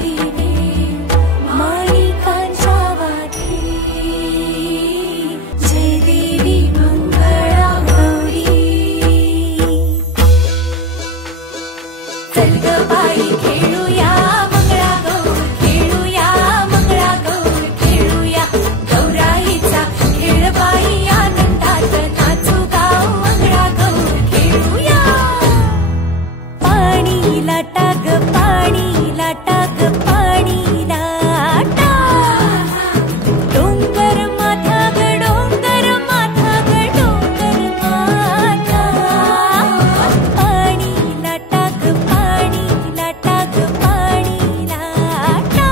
दिवे माणिकांच्या वाटे जय देवी मंगळा गौरी चल ग बाई खेळूया मंगळा गौर खेळूया मंगळा गौर खेळूया गौराईचा खेळ बाई आनंदात नाचू गाव मंगळा गौर खेळूया पाणी लाटा ग पाणी लाटा ग पाणी लाटा डोंगर माथा ग डोंगर माथा ग डोंगर माथा पाणी लाटा ग पाणी लाटा ग पाणी लाटा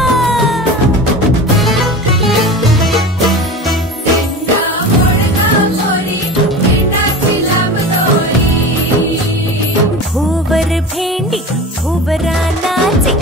भोवर भेंडी भोवरा नाचे